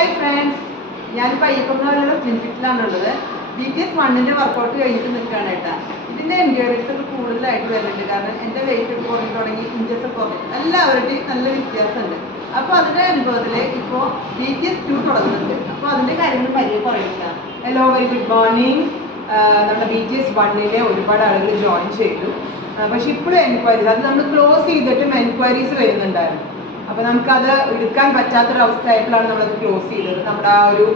Hi friends ഞാൻ ഞാനിപ്പോൾ ക്ലിനിക്കിലാണ് ഉള്ളത് ബി ടി എസ് വണ്ണിന്റെ വർക്കൗട്ട് കഴിഞ്ഞിട്ട് നിൽക്കുകയാണ് കേട്ടാ ഇതിന്റെ എൻക്വയറീസ് ഒക്കെ കൂടുതലായിട്ട് വരുന്നുണ്ട് കാരണം എന്റെ വെയിറ്റ് ഒക്കെ കുറഞ്ഞു തുടങ്ങി ഇഞ്ചസ് ഒക്കെ കുറഞ്ഞു. എല്ലാവരുടെയും നല്ല വ്യത്യാസമുണ്ട്. അപ്പോൾ അതിന്റെ അനുഭവത്തിൽ ഇപ്പോൾ ബി ടി എസ് ടു തുടങ്ങുന്നുണ്ട്. അപ്പോൾ അതിന്റെ കാര്യങ്ങൾ പരിചയം പറയുന്നില്ല ഹലോ വെരി ഗുഡ് മോർണിംഗ് നമ്മുടെ ബി ടി എസ് വണ്ണിലെ ഒരുപാട് ആളുകൾ ജോയിൻ ചെയ്തു. പക്ഷെ ഇപ്പോഴും എൻക്വയറീസ് അത് നമ്മൾ ക്ലോസ് ചെയ്തിട്ടും എൻക്വയറീസ് വരുന്നുണ്ടായിരുന്നു. അപ്പോൾ നമുക്കത് എടുക്കാൻ പറ്റാത്തൊരവസ്ഥ ആയപ്പോഴാണ് നമ്മളത് ക്ലോസ് ചെയ്തത്. നമ്മുടെ ആ ഒരു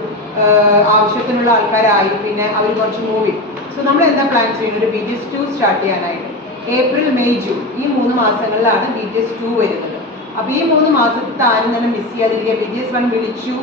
ആവശ്യത്തിനുള്ള ആൾക്കാരായി. പിന്നെ അവർ കുറച്ച് മൂവി സോ നമ്മൾ എന്താ പ്ലാൻ ചെയ്യുന്നത്? ഒരു B G S two start ചെയ്യാനായിട്ട്. ഏപ്രിൽ മെയ് ജൂൺ ഈ മൂന്ന് മാസങ്ങളിലാണ് ബി ജി എസ് ടു വരുന്നത്. അപ്പോൾ ഈ മൂന്ന് മാസത്തെ ആരും തന്നെ മിസ് ചെയ്യാതിരിക്കുക. ബി ജി എസ് വൺ വിളിച്ചു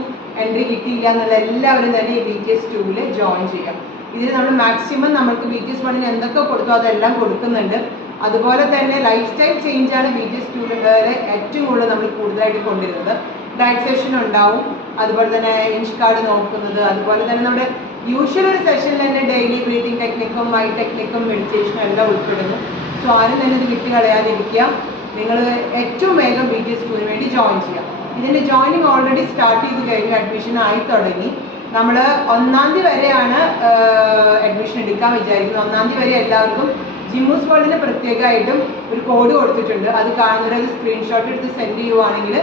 എൻട്രി കിട്ടിയില്ല എന്നുള്ള എല്ലാവരും തന്നെ ഈ ബി ജി എസ് ടുവിൽ ജോയിൻ ചെയ്യാം ഇതിൽ നമ്മൾ മാക്സിമം നമുക്ക് ബി ജി എസ് വണ്ണിന് എന്തൊക്കെ കൊടുത്തോ അതെല്ലാം കൊടുക്കുന്നുണ്ട്. അതുപോലെ തന്നെ ലൈഫ് സ്റ്റൈൽ ചേഞ്ച് ആണ് ബി ജി ടൂവിലെ ഏറ്റവും കൂടുതൽ നമ്മൾ കൂടുതലായിട്ട് കൊണ്ടുവരുന്നത്. ഡയറ്റ് സെഷൻ ഉണ്ടാവും അതുപോലെ തന്നെ ഇൻഷ് കാർഡ് നോക്കുന്നത് അതുപോലെ തന്നെ നമ്മുടെ യൂഷ്വൽ ഒരു സെഷനിൽ തന്നെ ഡെയിലി ബ്രീതിങ് ടെക്നിക്കും മൈ ടെക്നിക്കും മെഡിറ്റേഷനും എല്ലാം ഉൾപ്പെടുന്നു. സോ ആരും തന്നെ ഇത് വിട്ട് കളയാതിരിക്കുക. നിങ്ങൾ ഏറ്റവും വേഗം ബി ടി ടൂവിന് വേണ്ടി ജോയിൻ ചെയ്യാം ഇതിന്റെ ജോയിനിങ് ഓൾറെഡി സ്റ്റാർട്ട് ചെയ്ത് കഴിഞ്ഞു അഡ്മിഷൻ ആയി തുടങ്ങി. നമ്മൾ ഒന്നാം തീയതി വരെയാണ് അഡ്മിഷൻ എടുക്കാൻ വിചാരിക്കുന്നത്. ഒന്നാം തീയതി വരെ എല്ലാവർക്കും ജിമ്മൂസ് വേൾഡിന് പ്രത്യേകമായിട്ടും ഒരു കോഡ് കൊടുത്തിട്ടുണ്ട്. അത് കാണുന്നത് സ്ക്രീൻഷോട്ട് എടുത്ത് സെൻഡ് ചെയ്യുവാണെങ്കിൽ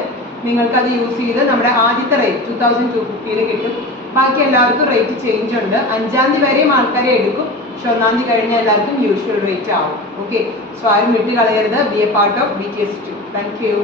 നിങ്ങൾക്ക് അത് യൂസ് ചെയ്ത് നമ്മുടെ ആദ്യത്തെ റേറ്റ് ടു തൗസൻഡ് ടു ഫിഫ്റ്റിയിൽ കിട്ടും. ബാക്കി എല്ലാവർക്കും റേറ്റ് ചേഞ്ച് ഉണ്ട്. അഞ്ചാം തീയതി വരെയും ആൾക്കാരെ എടുക്കും. പക്ഷെ ഒന്നാം തീയതി കഴിഞ്ഞാൽ എല്ലാവർക്കും യൂഷ്വൽ റേറ്റ് ആവും. ഓക്കെ സോ ആരും വിട്ട് കളയരുത്. Be a part of B T S two thank you